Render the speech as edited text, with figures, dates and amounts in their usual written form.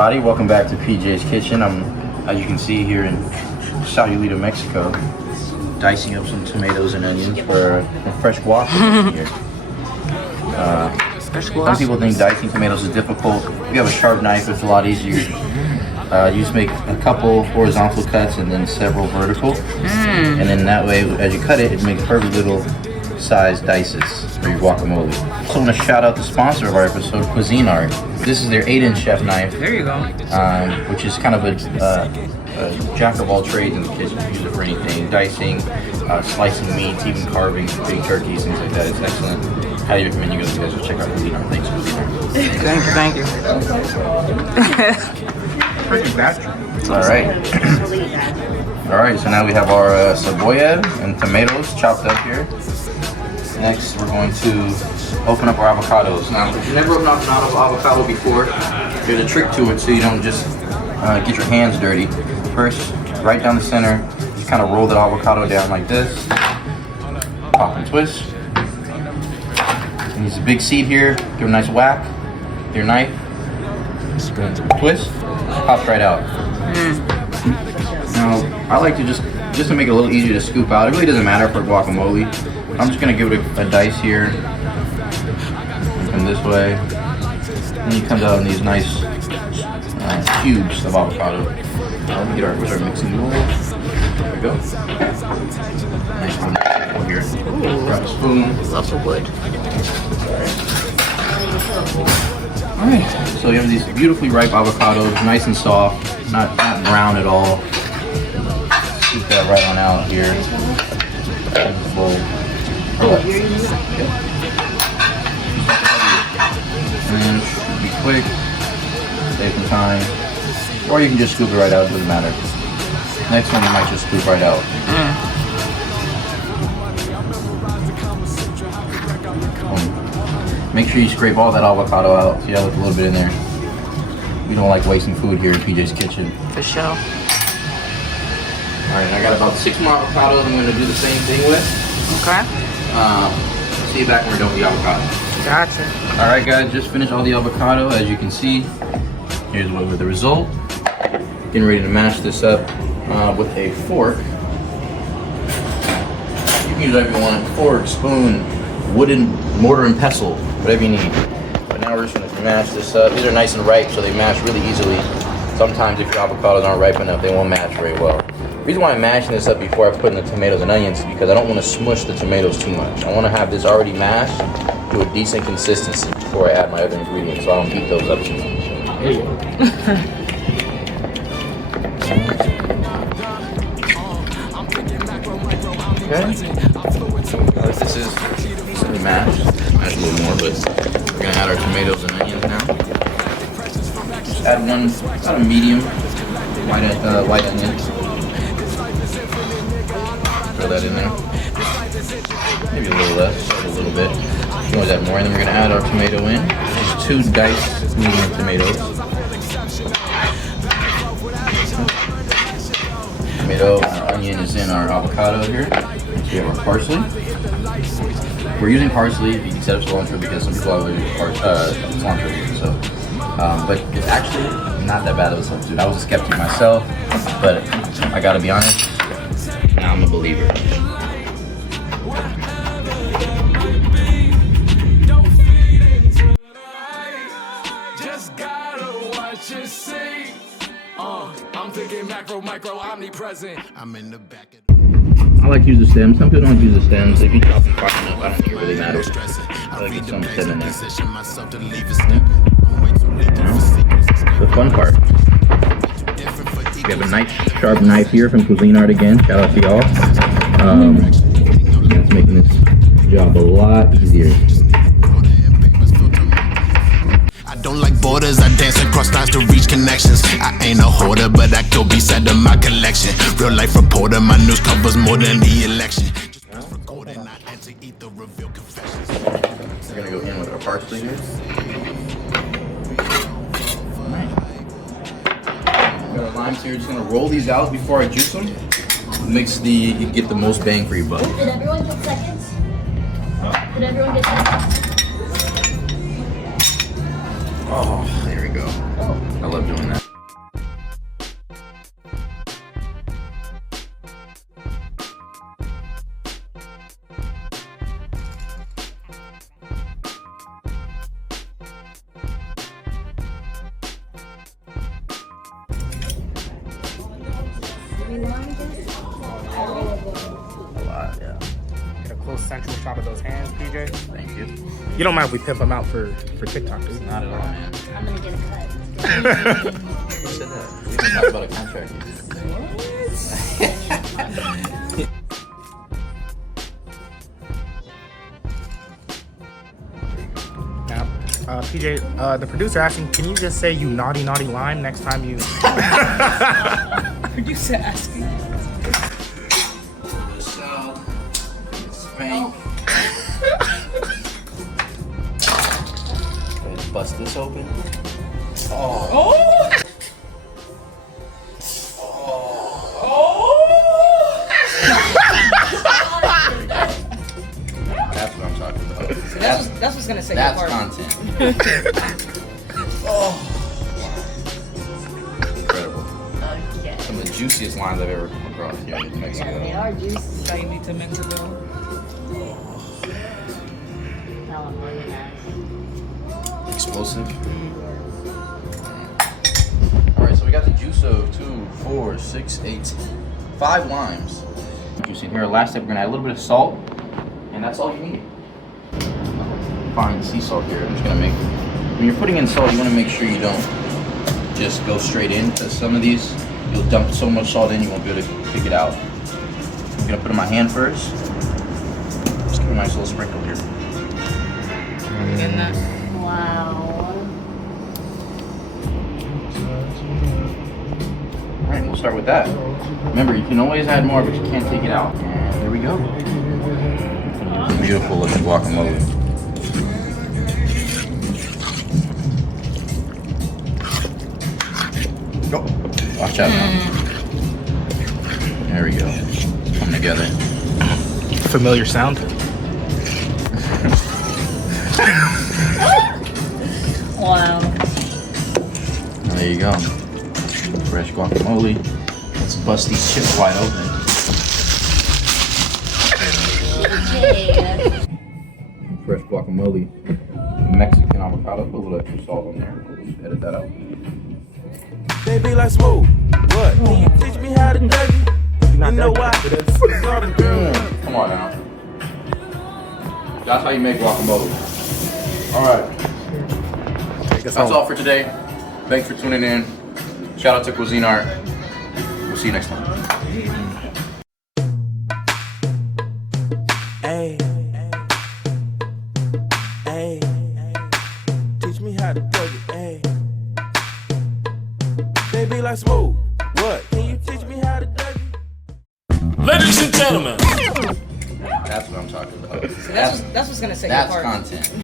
everybody, welcome back to PJ's Kitchen. I'm, as you can see, here in Sayulita, Mexico, dicing up some tomatoes and onions for a fresh guac here. Some people think dicing tomatoes is difficult. If you have a sharp knife, it's a lot easier. You just make a couple horizontal cuts and then several vertical. And then that way, as you cut it, it makes perfect little sized dices for your guacamole. So I want to shout out the sponsor of our episode, Cuisinart. This is their 8-inch chef knife. There you go. Which is kind of a jack of all trades in the kitchen. You use it for anything, dicing, slicing meats, even carving big turkeys, things like that. It's excellent. Highly recommend you guys go check out Cuisinart. Thanks, Cuisinart. Thank you. Perfect batch. All right. All right. So now we have our cebolla and tomatoes chopped up here. Next, we're going to open up our avocados. Now, if you've never opened up an avocado before, there's a trick to it so you don't just get your hands dirty. First, right down the center, just kind of roll the avocado down like this. Pop and twist. And there's a big seed here. Give it a nice whack with your knife. Twist. Pops right out. Now, I like to just to make it a little easier to scoop out. It really doesn't matter for guacamole. I'm just gonna give it a dice here, and this way, and it comes out in these nice cubes of avocado. Let me get our mixing bowl. There we go. Nice one here. Grab a spoon. Lots of wood. All right. So you have these beautifully ripe avocados, nice and soft, not brown at all. Scoop that right on out here. In the bowl. And be quick, save some time, or you can just scoop it right out, it doesn't matter. Next one you might just scoop right out. Make sure you scrape all that avocado out, so you have a little bit in there. We don't like wasting food here in PJ's Kitchen. For sure. Alright, I got about 6 more avocados I'm going to do the same thing with. Okay. See you back when we're done with the avocado. Gotcha. Alright guys, just finished all the avocado. As you can see, here's the result. Getting ready to mash this up with a fork. You can use whatever you want, fork, spoon, wooden mortar and pestle, whatever you need. But now we're just going to mash this up. These are nice and ripe, so they mash really easily. Sometimes if your avocados aren't ripe enough, they won't mash very well. The reason why I'm mashing this up before I put in the tomatoes and onions is because I don't want to smush the tomatoes too much. I want to have this already mashed to a decent consistency before I add my other ingredients, so I don't beat those up too much. There you go. Okay. This is mashed. Mashed a little more, but we're going to add our tomatoes and onions now. Just add one, about a medium white onion. Throw that in there. Maybe a little less, a little bit. You can always add more, and then we're going to add our tomato in. Just 2 diced medium tomatoes. Tomato, our onion is in our avocado here. So we have our parsley. We're using parsley instead of cilantro because some people always use cilantro here. So, but it's actually not that bad of a substitute. I was a skeptic myself, but I gotta be honest. Now I'm a believer. Just gotta watch it sing. I'm thinking macro, micro, omnipresent. I'm in the back of I like to use the stems. Some people don't use the stems. If you chop them fine enough, I don't think it really matters. I like to get some stem in there. The fun part. We have a nice sharp knife here from Cuisinart again. Shout out to y'all. That's making this job a lot easier. I don't like borders, I dance across lines to reach connections. I ain't a hoarder, but I go beside of my collection. Real life reporter, my news covers more than the election. Just recording, I answer either reveal confessions. We're gonna go in with our parsley here. Got our limes here. Just gonna roll these out before I juice them. You get the most bang for your buck. Did everyone get seconds? Did everyone get seconds? Oh, there we go. I love doing that. A lot, yeah. Get a close central shot of those hands, PJ. Thank you. You don't mind if we pimp them out for TikTok, do you? Not at all, man. I'm gonna get a cut. Who said that? We didn't talk about a contract. Now, PJ, the producer asking, can you just say you naughty line next time you... Producer asking. So, spank. Let's bust this open. Oh. That's what I'm talking about. That's what's gonna set you That's apart. content. Oh. Incredible. Yeah. Some of the juiciest lines I've ever come across here in Mexico. Yeah, they are juicy. Sayulita, Mexico. Tell them really nice. Explosive. Alright, so we got the juice of 2, 4, 6, 8, 5 limes. Juice in here. Last step, we're gonna add a little bit of salt, and that's all you need. Fine sea salt here. I'm just gonna make. When you're putting in salt, you want to make sure you don't just go straight in, because some of these you'll dump so much salt in you won't be able to pick it out. I'm gonna put it in my hand first. Just give it a nice little sprinkle here. Getting that. Wow. Alright, we'll start with that. Remember, you can always add more, but you can't take it out. And there we go. Beautiful looking guacamole. Go. Watch out now. There we go. Come together. Familiar sound? Wow. There you go. Fresh guacamole. Let's bust these chips wide open. Yeah. Fresh guacamole. Mexican avocado. Put a little extra salt on there. Just edit that out. They be like, smooth. What? Can you teach me how to do it? You know why? Come on now. That's how you make guacamole. Alright. That's all for today. Thanks for tuning in. Shout out to Cuisine Art. We'll see you next time. Hey. Hey. Teach me how to do it. Hey. They be like, smooth. What? Can you teach me how to do it? Ladies and gentlemen. That's what I'm talking about. That's what's gonna set you apart. That's content.